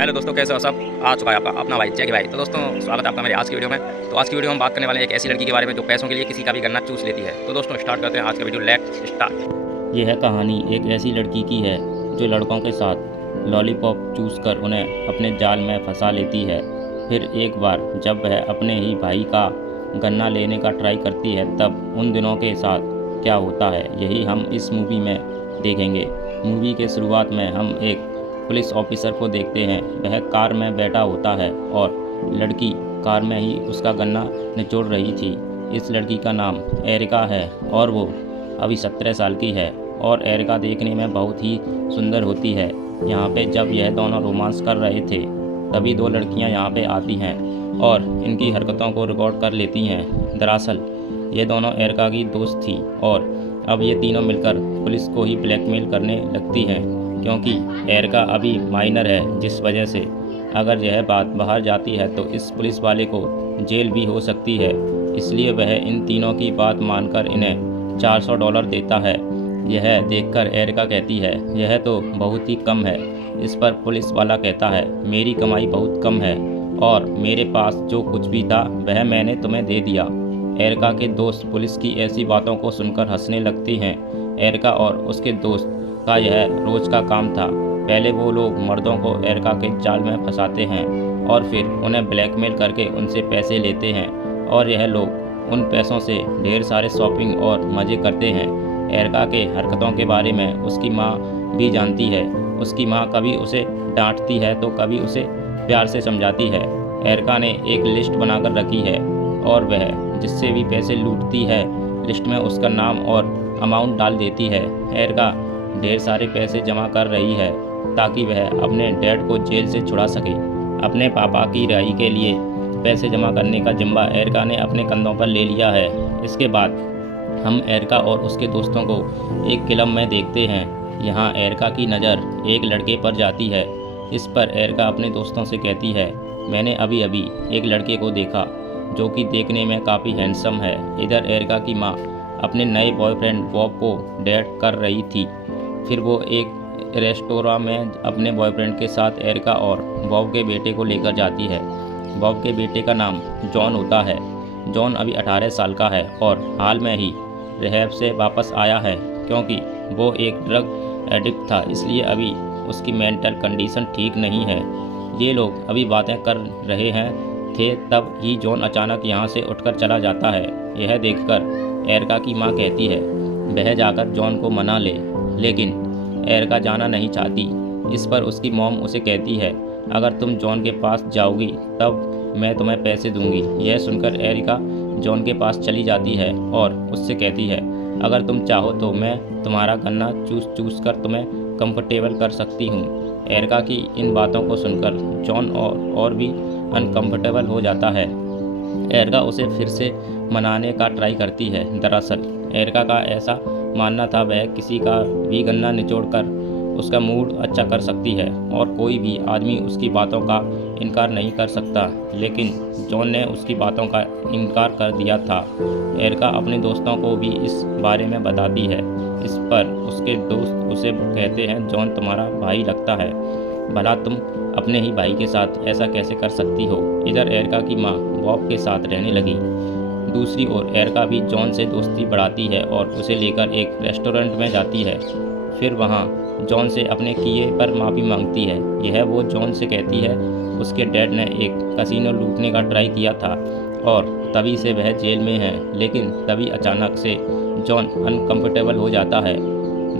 Hello दोस्तों, कैसे हो सब। आ चुका है आपका अपना भाई जैकी भाई। तो दोस्तों, स्वागत है आपका मेरे आज की वीडियो में। तो आज की वीडियो में हम बात करने वाले हैं एक ऐसी लड़की के बारे में जो पैसों के लिए किसी का भी गन्ना चूस लेती है। तो दोस्तों, स्टार्ट करते हैं आज का वीडियो। Let's start. यह कहानी एक ऐसी लड़की की है जो लड़कों के साथ लॉलीपॉप चूस कर उन्हें अपने जाल में फंसा लेती है। फिर एक बार जब वह अपने ही भाई का गन्ना लेने का ट्राई करती है, तब उन दिनों के साथ क्या होता है, यही हम इस मूवी में देखेंगे। मूवी के शुरुआत में हम एक पुलिस ऑफिसर को देखते हैं। वह कार में बैठा होता है और लड़की कार में ही उसका गन्ना निचोड़ रही थी। इस लड़की का नाम एरिका है और वो अभी 17 साल की है और एरिका देखने में बहुत ही सुंदर होती है। यहाँ पे जब यह दोनों रोमांस कर रहे थे, तभी दो लड़कियाँ यहाँ पे आती हैं और इनकी हरकतों को रिकॉर्ड कर लेती हैं। दरअसल ये दोनों एरिका की दोस्त थी और अब ये तीनों मिलकर पुलिस को ही ब्लैकमेल करने लगती हैं, क्योंकि एरिका अभी माइनर है, जिस वजह से अगर यह बात बाहर जाती है तो इस पुलिस वाले को जेल भी हो सकती है। इसलिए वह इन तीनों की बात मानकर इन्हें $400 देता है। यह देखकर एरिका कहती है, यह तो बहुत ही कम है। इस पर पुलिस वाला कहता है, मेरी कमाई बहुत कम है और मेरे पास जो कुछ भी था वह मैंने तुम्हें दे दिया। एरिका के दोस्त पुलिस की ऐसी बातों को सुनकर हंसने लगती हैं। एरिका और उसके दोस्त का यह रोज का काम था। पहले वो लोग मर्दों को एरिका के जाल में फंसाते हैं और फिर उन्हें ब्लैकमेल करके उनसे पैसे लेते हैं और यह लोग उन पैसों से ढेर सारे शॉपिंग और मज़े करते हैं। एरिका के हरकतों के बारे में उसकी माँ भी जानती है। उसकी माँ कभी उसे डांटती है तो कभी उसे प्यार से समझाती है। एरिका ने एक लिस्ट बनाकर रखी है और वह जिससे भी पैसे लूटती है, लिस्ट में उसका नाम और अमाउंट डाल देती है। एरिका ढेर सारे पैसे जमा कर रही है ताकि वह अपने डैड को जेल से छुड़ा सके। अपने पापा की रिहाई के लिए पैसे जमा करने का जिम्मा एरिका ने अपने कंधों पर ले लिया है। इसके बाद हम एरिका और उसके दोस्तों को एक क्लब में देखते हैं। यहाँ एरिका की नज़र एक लड़के पर जाती है। इस पर एरिका अपने दोस्तों से कहती है, मैंने अभी अभी एक लड़के को देखा जो कि देखने में काफ़ी हैंडसम है। इधर एरिका की माँ अपने नए बॉयफ्रेंड बॉब को डेट कर रही थी। फिर वो एक रेस्टोरेंट में अपने बॉयफ्रेंड के साथ एरिका और बॉब के बेटे को लेकर जाती है। बॉब के बेटे का नाम जॉन होता है। जॉन अभी 18 साल का है और हाल में ही रिहैब से वापस आया है, क्योंकि वो एक ड्रग एडिक्ट था, इसलिए अभी उसकी मेंटल कंडीशन ठीक नहीं है। ये लोग अभी बातें कर रहे हैं थे, तब ही जॉन अचानक यहाँ से उठकर चला जाता है। यह देखकर एरिका की माँ कहती है वह जाकर जॉन को मना ले, लेकिन एरिका जाना नहीं चाहती। इस पर उसकी मॉम उसे कहती है, अगर तुम जॉन के पास जाओगी तब मैं तुम्हें पैसे दूंगी। यह सुनकर एरिका जॉन के पास चली जाती है और उससे कहती है, अगर तुम चाहो तो मैं तुम्हारा गन्ना चूस कर तुम्हें कंफर्टेबल कर सकती हूँ। एरिका की इन बातों को सुनकर जॉन और भी अनकंफर्टेबल हो जाता है। एरिका उसे फिर से मनाने का ट्राई करती है। दरअसल एरिका का ऐसा मानना था वह किसी का भी गन्ना निचोड़कर उसका मूड अच्छा कर सकती है और कोई भी आदमी उसकी बातों का इनकार नहीं कर सकता, लेकिन जॉन ने उसकी बातों का इनकार कर दिया था। एरिका अपने दोस्तों को भी इस बारे में बताती है। इस पर उसके दोस्त उसे कहते हैं, जॉन तुम्हारा भाई लगता है, भला तुम अपने ही भाई के साथ ऐसा कैसे कर सकती हो। इधर एरिका की माँ बॉब के साथ रहने लगी। दूसरी ओर एरिका भी जॉन से दोस्ती बढ़ाती है और उसे लेकर एक रेस्टोरेंट में जाती है। फिर वहाँ जॉन से अपने किए पर माफ़ी मांगती है। यह वो जॉन से कहती है उसके डैड ने एक कसिनो लूटने का ट्राई किया था और तभी से वह जेल में है, लेकिन तभी अचानक से जॉन अनकंफर्टेबल हो जाता है।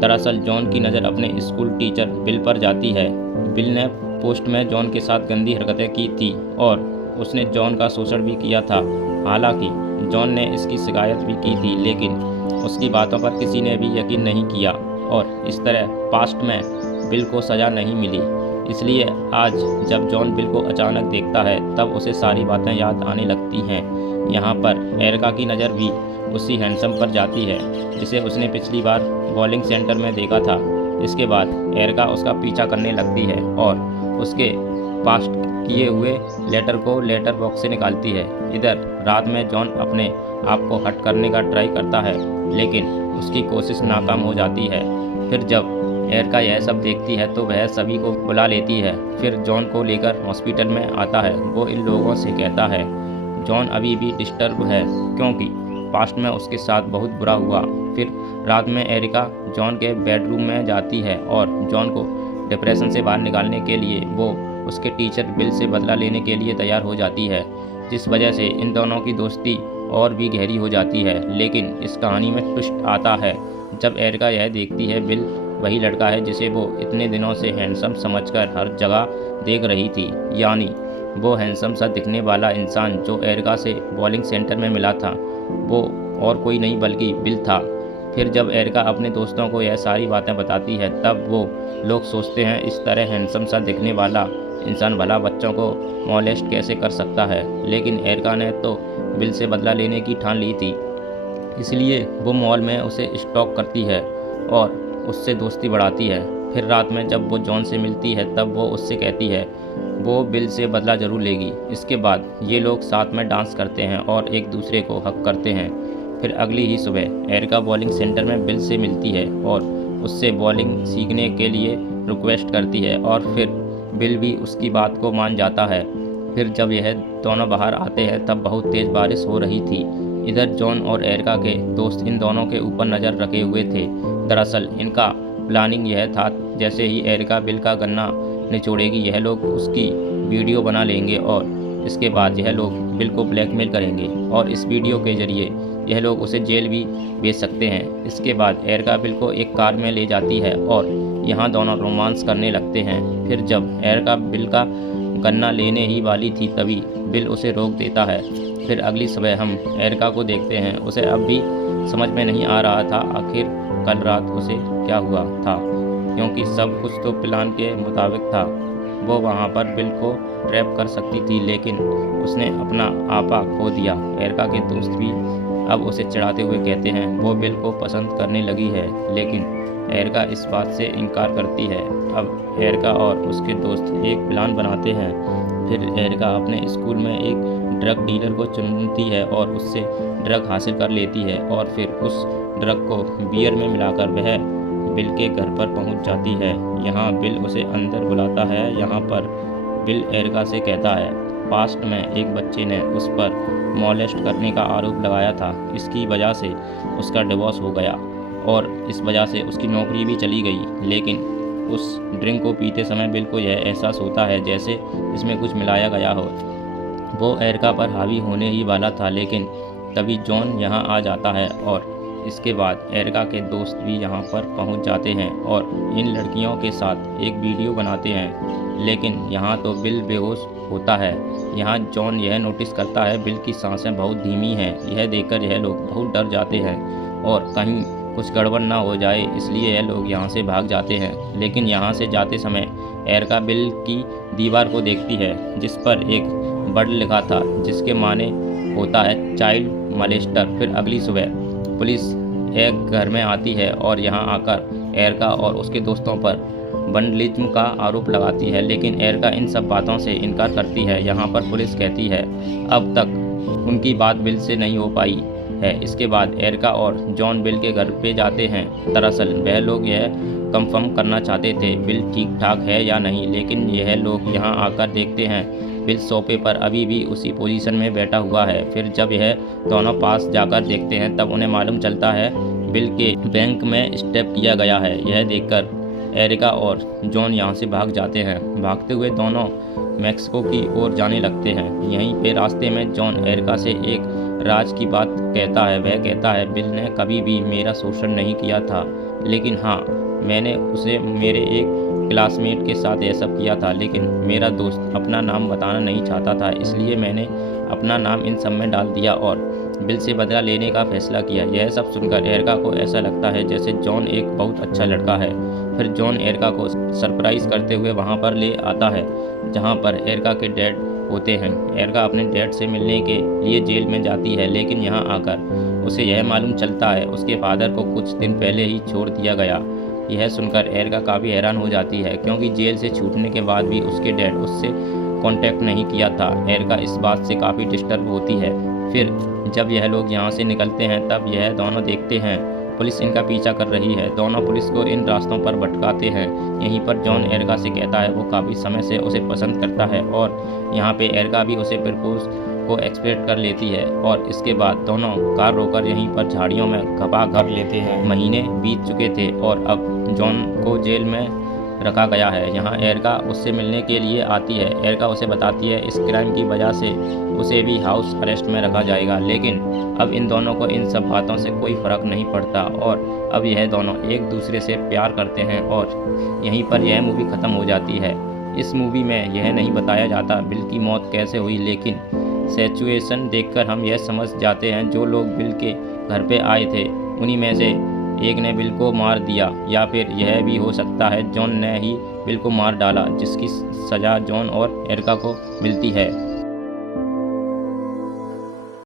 दरअसल जॉन की नज़र अपने स्कूल टीचर बिल पर जाती है। बिल ने पोस्ट में जॉन के साथ गंदी हरकतें की थी और उसने जॉन का शोषण भी किया था। हालांकि जॉन ने इसकी शिकायत भी की थी, लेकिन उसकी बातों पर किसी ने भी यकीन नहीं किया और इस तरह पास्ट में बिल को सज़ा नहीं मिली। इसलिए आज जब जॉन बिल को अचानक देखता है तब उसे सारी बातें याद आने लगती हैं। यहाँ पर एरिका की नज़र भी उसी हैंडसम पर जाती है जिसे उसने पिछली बार बॉलिंग सेंटर में देखा था। इसके बाद एरिका उसका पीछा करने लगती है और उसके पास्ट किए हुए लेटर को लेटर बॉक्स से निकालती है। इधर रात में जॉन अपने आप को हट करने का ट्राई करता है, लेकिन उसकी कोशिश नाकाम हो जाती है। फिर जब एरिका यह सब देखती है तो वह सभी को बुला लेती है। फिर जॉन को लेकर हॉस्पिटल में आता है। वो इन लोगों से कहता है जॉन अभी भी डिस्टर्ब है क्योंकि पास्ट में उसके साथ बहुत बुरा हुआ। फिर रात में एरिका जॉन के बेडरूम में जाती है और जॉन को डिप्रेशन से बाहर निकालने के लिए वो उसके टीचर बिल से बदला लेने के लिए तैयार हो जाती है, जिस वजह से इन दोनों की दोस्ती और भी गहरी हो जाती है। लेकिन इस कहानी में ट्विस्ट आता है जब एरिका यह देखती है बिल वही लड़का है जिसे वो इतने दिनों से हैंडसम समझकर हर जगह देख रही थी, यानी वो हैंडसम सा दिखने वाला इंसान जो एरिका से बॉलिंग सेंटर में मिला था वो और कोई नहीं बल्कि बिल था। फिर जब एरिका अपने दोस्तों को यह सारी बातें बताती है तब वो लोग सोचते हैं इस तरह हैंडसम सा दिखने वाला इंसान भला बच्चों को मॉलेस्ट कैसे कर सकता है। लेकिन एरिका ने तो बिल से बदला लेने की ठान ली थी, इसलिए वो मॉल में उसे स्टॉक करती है और उससे दोस्ती बढ़ाती है। फिर रात में जब वो जॉन से मिलती है तब वो उससे कहती है वो बिल से बदला ज़रूर लेगी। इसके बाद ये लोग साथ में डांस करते हैं और एक दूसरे को हक करते हैं। फिर अगली ही सुबह एरिका बॉलिंग सेंटर में बिल से मिलती है और उससे बॉलिंग सीखने के लिए रिक्वेस्ट करती है और फिर बिल भी उसकी बात को मान जाता है। फिर जब यह दोनों बाहर आते हैं तब बहुत तेज़ बारिश हो रही थी। इधर जॉन और एरिका के दोस्त इन दोनों के ऊपर नज़र रखे हुए थे। दरअसल इनका प्लानिंग यह था जैसे ही एरिका बिल का गन्ना निचोड़ेगी यह लोग उसकी वीडियो बना लेंगे और इसके बाद यह लोग बिल को ब्लैकमेल करेंगे और इस वीडियो के ज़रिए यह लोग उसे जेल भी भेज सकते हैं। इसके बाद एरिका बिल को एक कार में ले जाती है और यहाँ दोनों रोमांस करने लगते हैं। फिर जब एरिका बिल का गन्ना लेने ही वाली थी तभी बिल उसे रोक देता है। फिर अगली सुबह हम एरिका को देखते हैं। उसे अब भी समझ में नहीं आ रहा था आखिर कल रात उसे क्या हुआ था, क्योंकि सब कुछ तो प्लान के मुताबिक था। वो वहाँ पर बिल को ट्रैप कर सकती थी लेकिन उसने अपना आपा खो दिया। एरिका के दोस्त भी अब उसे चिढ़ाते हुए कहते हैं वो बिल को पसंद करने लगी है, लेकिन एरिका इस बात से इनकार करती है। अब एरिका और उसके दोस्त एक प्लान बनाते हैं। फिर एरिका अपने स्कूल में एक ड्रग डीलर को चुनती है और उससे ड्रग हासिल कर लेती है और फिर उस ड्रग को बियर में मिलाकर वह बिल के घर पर पहुंच जाती है। यहाँ बिल उसे अंदर बुलाता है। यहाँ पर बिल एरिका से कहता है पास्ट में एक बच्चे ने उस पर मॉलेस्ट करने का आरोप लगाया था। इसकी वजह से उसका डिवोर्स हो गया और इस वजह से उसकी नौकरी भी चली गई। लेकिन उस ड्रिंक को पीते समय बिल को यह एहसास होता है जैसे इसमें कुछ मिलाया गया हो। वो एरिका पर हावी होने ही वाला था लेकिन तभी जॉन यहाँ आ जाता है और इसके बाद एरिका के दोस्त भी यहाँ पर पहुँच जाते हैं और इन लड़कियों के साथ एक वीडियो बनाते हैं। लेकिन यहाँ तो बिल बेहोश होता है। यहाँ जॉन यह नोटिस करता है बिल की सांसें बहुत धीमी हैं। यह देखकर यह लोग बहुत डर जाते हैं और कहीं कुछ गड़बड़ ना हो जाए इसलिए यह लोग यहाँ से भाग जाते हैं। लेकिन यहाँ से जाते समय एरिका बिल की दीवार को देखती है जिस पर एक वर्ड लिखा था जिसके माने होता है चाइल्ड मॉलेस्टर। फिर अगली सुबह पुलिस एक घर में आती है और यहाँ आकर एरिका और उसके दोस्तों पर वैंडलिज्म का आरोप लगाती है, लेकिन एरिका इन सब बातों से इनकार करती है। यहाँ पर पुलिस कहती है अब तक उनकी बात बिल से नहीं हो पाई है। इसके बाद एरिका और जॉन बिल के घर पे जाते हैं। दरअसल वह लोग यह कंफर्म करना चाहते थे बिल ठीक ठाक है या नहीं, लेकिन यह लोग यहाँ आकर देखते हैं बिल सोफे पर अभी भी उसी पोजीशन में बैठा हुआ है। फिर जब यह दोनों पास जाकर देखते हैं तब उन्हें मालूम चलता है बिल के बैंक में स्टेप किया गया है। यह देखकर एरिका और जॉन यहाँ से भाग जाते हैं। भागते हुए दोनों मैक्सिको की ओर जाने लगते हैं। यहीं पे रास्ते में जॉन एरिका से एक राज की बात कहता है। वह कहता है बिल ने कभी भी मेरा शोषण नहीं किया था, लेकिन हाँ मैंने उसे मेरे एक क्लासमेट के साथ यह सब किया था, लेकिन मेरा दोस्त अपना नाम बताना नहीं चाहता था इसलिए मैंने अपना नाम इन सब में डाल दिया और बिल से बदला लेने का फैसला किया। यह सब सुनकर एरिका को ऐसा लगता है जैसे जॉन एक बहुत अच्छा लड़का है। फिर जॉन एरिका को सरप्राइज़ करते हुए वहाँ पर ले आता है जहाँ पर एरिका के डैड होते हैं। एरिका अपने डैड से मिलने के लिए जेल में जाती है, लेकिन यहाँ आकर उसे यह मालूम चलता है उसके फादर को कुछ दिन पहले ही छोड़ दिया गया। यह सुनकर एरिका काफ़ी हैरान हो जाती है क्योंकि जेल से छूटने के बाद भी उसके डैड उससे कांटेक्ट नहीं किया था। एरिका इस बात से काफ़ी डिस्टर्ब होती है। फिर जब यह लोग यहाँ से निकलते हैं तब यह दोनों देखते हैं पुलिस इनका पीछा कर रही है। दोनों पुलिस को इन रास्तों पर भटकाते हैं। यहीं पर जॉन एरिका से कहता है वो काफ़ी समय से उसे पसंद करता है और यहाँ पे एरिका भी उसे प्रपोज को एक्सपेक्ट कर लेती है और इसके बाद दोनों कार रोकर यहीं पर झाड़ियों में घबा कर लेते हैं। महीने बीत चुके थे और अब जॉन को जेल में रखा गया है। यहाँ एरिका उससे मिलने के लिए आती है। एरिका उसे बताती है इस क्राइम की वजह से उसे भी हाउस अरेस्ट में रखा जाएगा, लेकिन अब इन दोनों को इन सब बातों से कोई फ़र्क नहीं पड़ता और अब यह दोनों एक दूसरे से प्यार करते हैं और यहीं पर यह मूवी ख़त्म हो जाती है। इस मूवी में यह नहीं बताया जाता बिल की मौत कैसे हुई, लेकिन सिचुएशन देखकर हम यह समझ जाते हैं जो लोग बिल के घर पे आए थे उन्हीं में से एक ने बिल को मार दिया, या फिर यह भी हो सकता है जॉन ने ही बिल को मार डाला, जिसकी सज़ा जॉन और एरिका को मिलती है।